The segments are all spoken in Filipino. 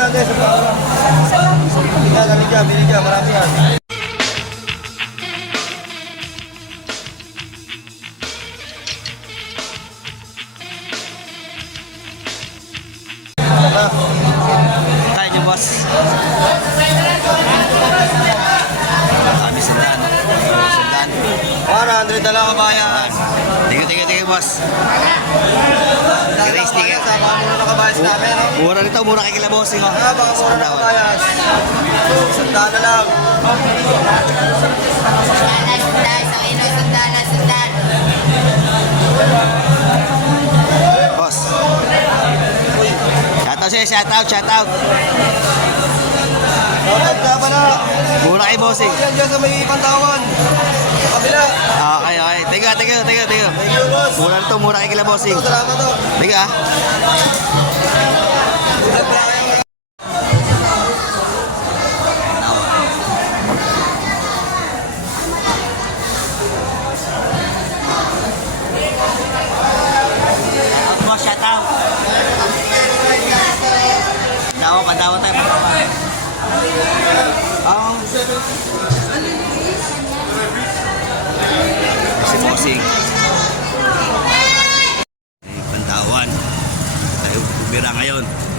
yan, guys. Sa galing dyan, bili dyan. Marami yan. Boss. Kami sundan. Sundan. 100 na lang kabayan. Tingin, tingin, tingin, boss. Mura nito, mura kay Kilabosing, oh. Ah, baka mura na kabayas. Sandaan na lang. Sundan, sundan, sa ino, sundan na, sundan. Boss. Shoutout siya, shoutout, shoutout. Shoutout ka ba na? Mura kay Bossing. Yan dyan sa may pantawan. Sa kabila. Okay, okay. Tiga, tiga, tiga, tiga. Thank you, boss. Mura nito, mura kay Kilabosing. Salamat, oh. Tiga. Boss, Si Bossing. Pantawan. Tayo bumira ngayon.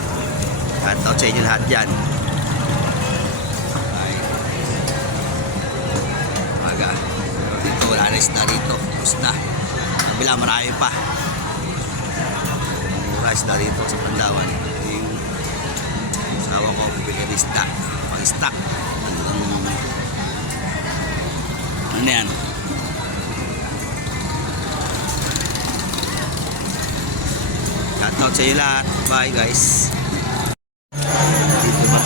Shoutout sa inyo lahat dyan. Ay. Maga. Dito wala na isda rito. Isda. Kabila marami pa. Mura isda rito sa Pandawan. Yung asawa ko bibili ng stock. Ano yan? Shoutout sa iyo lahat. Bye guys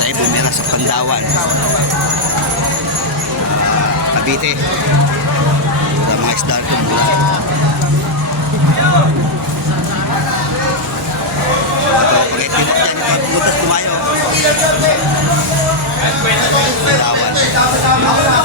tayo bumira sa Pandawan. Cavite. Uh, Wala mga isda ito mula. Ito, pagkait pinakyan, kapuntas kumayo. Pandawan. Pandawan.